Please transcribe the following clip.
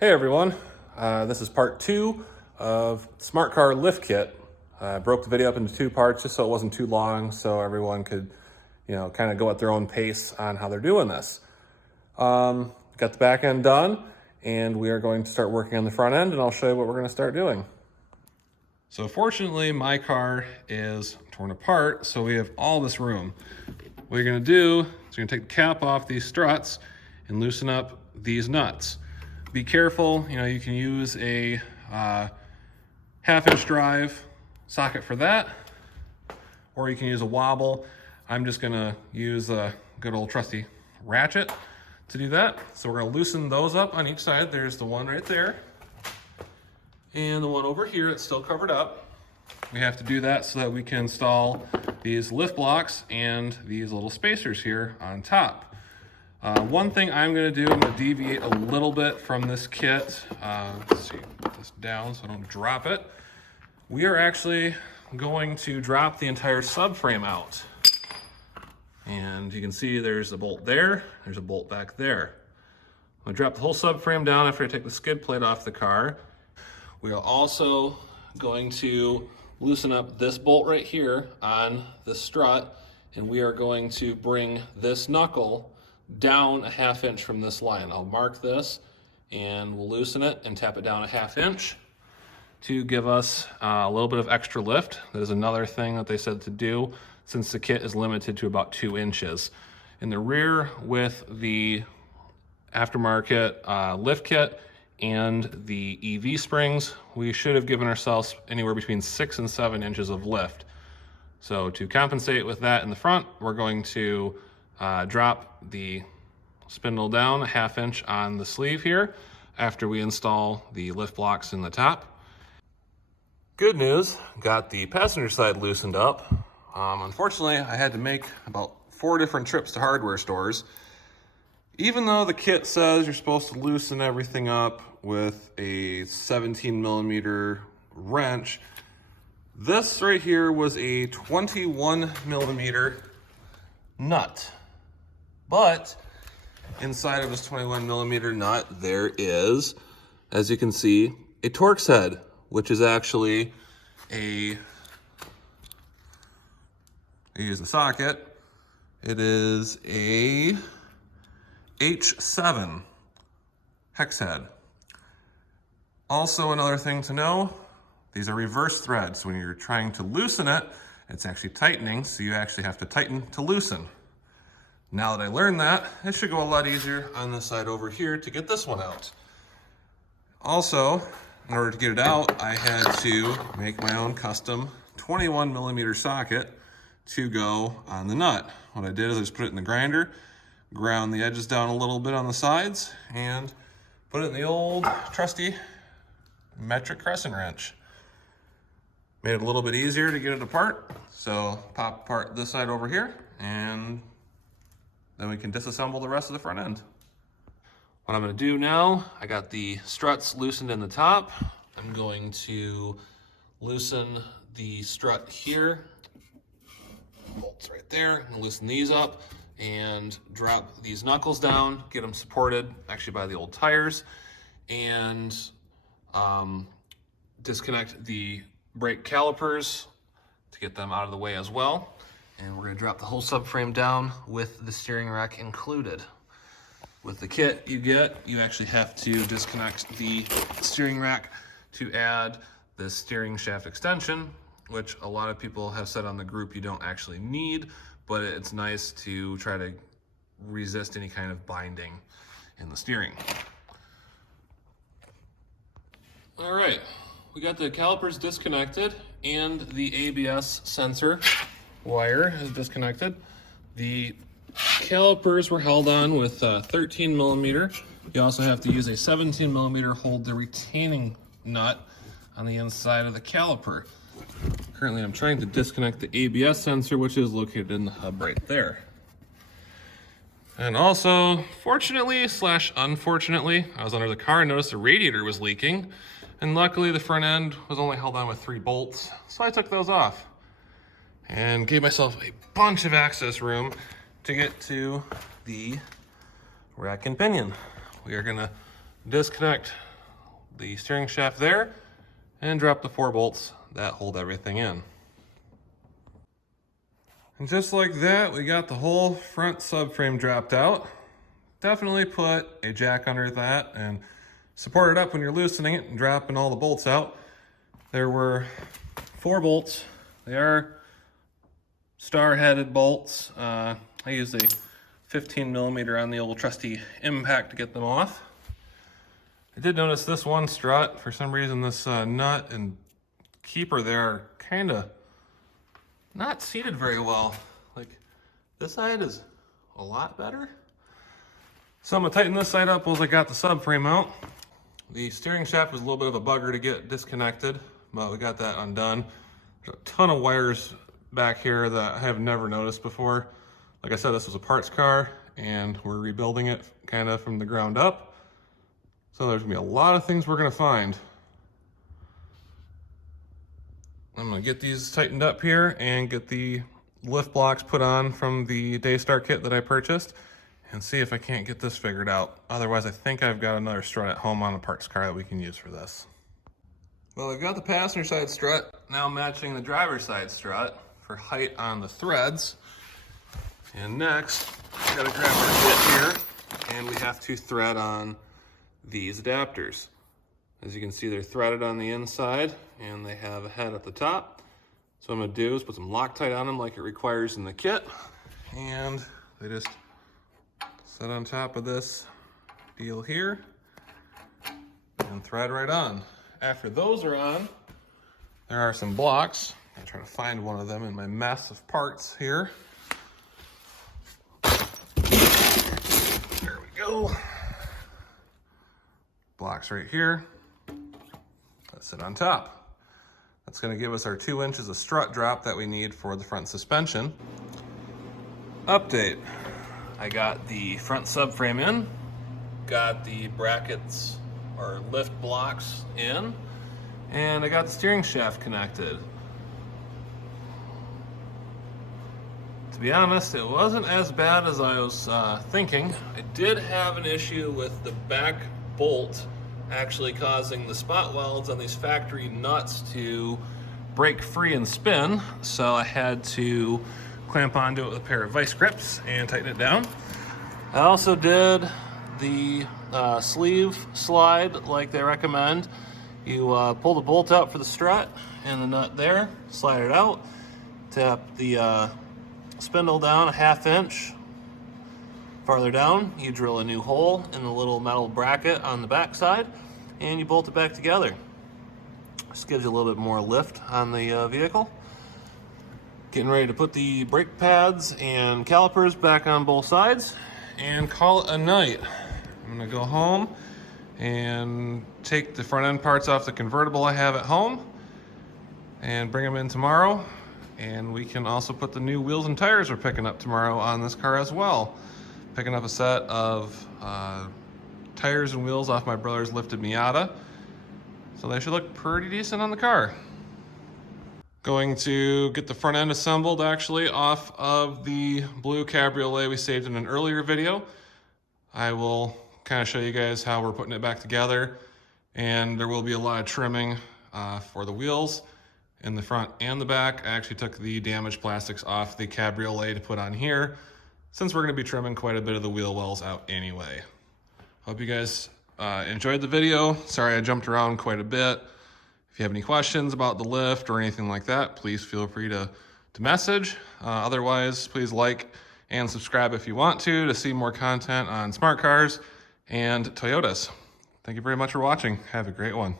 Hey everyone, this is part 2 of Smart Car Lift Kit. I broke the video up into 2 parts just so it wasn't too long, so everyone could, kind of go at their own pace on how they're doing this. Got the back end done, and we are going to start working on the front end, and I'll show you what we're going to start doing. So fortunately, my car is torn apart, so we have all this room. What you're going to do is you're going to take the cap off these struts and loosen up these nuts. Be careful, you can use a 1/2-inch drive socket for that, or you can use a wobble. I'm just gonna use a good old trusty ratchet to do that. So we're gonna loosen those up on each side. There's the one right there, and the one over here that's still covered up. We have to do that so that we can install these lift blocks and these little spacers here on top. One thing I'm going to do, I'm going to deviate a little bit from this kit. Let's see, put this down so I don't drop it. We are actually going to drop the entire subframe out. And you can see there's a bolt there, there's a bolt back there. I'm going to drop the whole subframe down after I take the skid plate off the car. We are also going to loosen up this bolt right here on the strut, and we are going to bring this knuckle down a 1/2 inch from this line. I'll mark this and we'll loosen it and tap it down a 1/2 inch to give us a little bit of extra lift. There's another thing that they said to do since the kit is limited to about 2 inches. In the rear with the aftermarket lift kit and the EV springs, we should have given ourselves anywhere between 6 and 7 inches of lift. So to compensate with that in the front, we're going to drop the spindle down a 1/2 inch on the sleeve here after we install the lift blocks in the top. Good news, got the passenger side loosened up. Unfortunately, I had to make about 4 different trips to hardware stores. Even though the kit says you're supposed to loosen everything up with a 17mm wrench, this right here was a 21mm nut. But inside of this 21mm nut, there is, as you can see, a Torx head, which is actually I use the socket. It is a H7 hex head. Also, another thing to know, these are reverse threads. When you're trying to loosen it, it's actually tightening, so you actually have to tighten to loosen. Now that I learned that, it should go a lot easier on this side over here to get this one out. Also, in order to get it out, I had to make my own custom 21mm socket to go on the nut. What I did is I just put it in the grinder, ground the edges down a little bit on the sides, and put it in the old trusty metric crescent wrench. Made it a little bit easier to get it apart. So pop apart this side over here, and then we can disassemble the rest of the front end. What I'm gonna do now, I got the struts loosened in the top. I'm going to loosen the strut here. Bolts right there, and loosen these up and drop these knuckles down, get them supported actually by the old tires, and disconnect the brake calipers to get them out of the way as well. And we're gonna drop the whole subframe down with the steering rack included. With the kit you actually have to disconnect the steering rack to add the steering shaft extension, which a lot of people have said on the group you don't actually need, but it's nice to try to resist any kind of binding in the steering. All right, we got the calipers disconnected and the ABS sensor wire is disconnected. The calipers were held on with 13mm. You also have to use a 17mm hold the retaining nut on the inside of the caliper. Currently I'm trying to disconnect the ABS sensor, which is located in the hub right there. And also, fortunately / unfortunately, I was under the car and noticed the radiator was leaking, and luckily the front end was only held on with 3 bolts, so I took those off and gave myself a bunch of access room to get to the rack and pinion. We are gonna disconnect the steering shaft there and drop the 4 bolts that hold everything in. And just like that, we got the whole front subframe dropped out. Definitely put a jack under that and support it up when you're loosening it and dropping all the bolts out. There were 4 bolts. They are star-headed bolts. I used a 15mm on the old trusty impact to get them off. I did notice this one strut, for some reason this nut and keeper there are kind of not seated very well. Like, this side is a lot better. So I'm gonna tighten this side up as I got the subframe out. The steering shaft was a little bit of a bugger to get disconnected, but we got that undone. There's a ton of wires back here that I have never noticed before. Like I said, this was a parts car and we're rebuilding it kind of from the ground up. So there's gonna be a lot of things we're gonna find. I'm gonna get these tightened up here and get the lift blocks put on from the Daystar kit that I purchased and see if I can't get this figured out. Otherwise, I think I've got another strut at home on a parts car that we can use for this. Well, I've got the passenger side strut now matching the driver's side strut for height on the threads. And next, I gotta grab our kit here and we have to thread on these adapters. As you can see, they're threaded on the inside and they have a head at the top. So what I'm gonna do is put some Loctite on them like it requires in the kit. And they just set on top of this deal here and thread right on. After those are on, there are some blocks. I'm trying to find one of them in my mess of parts here. There we go. Blocks right here. Let's sit on top. That's going to give us our 2 inches of strut drop that we need for the front suspension. Update. I got the front subframe in, got the brackets or lift blocks in, and I got the steering shaft connected. To be honest, it wasn't as bad as I was thinking. I did have an issue with the back bolt actually causing the spot welds on these factory nuts to break free and spin, so I had to clamp onto it with a pair of vice grips and tighten it down. I also did the sleeve slide like they recommend. You pull the bolt out for the strut and the nut there, slide it out, tap the spindle down a 1/2 inch. Farther down, you drill a new hole in the little metal bracket on the back side and you bolt it back together. Just gives you a little bit more lift on the vehicle. Getting ready to put the brake pads and calipers back on both sides and call it a night. I'm gonna go home and take the front end parts off the convertible I have at home and bring them in tomorrow. And we can also put the new wheels and tires we're picking up tomorrow on this car as well. Picking up a set of tires and wheels off my brother's lifted Miata. So they should look pretty decent on the car. Going to get the front end assembled actually off of the blue cabriolet we saved in an earlier video. I will kind of show you guys how we're putting it back together, and there will be a lot of trimming for the wheels in the front and the back. I actually took the damaged plastics off the cabriolet to put on here since we're going to be trimming quite a bit of the wheel wells out anyway. Hope you guys enjoyed the video. Sorry I jumped around quite a bit. If you have any questions about the lift or anything like that, please feel free to message. Otherwise, please like and subscribe if you want to see more content on smart cars and Toyotas. Thank you very much for watching. Have a great one.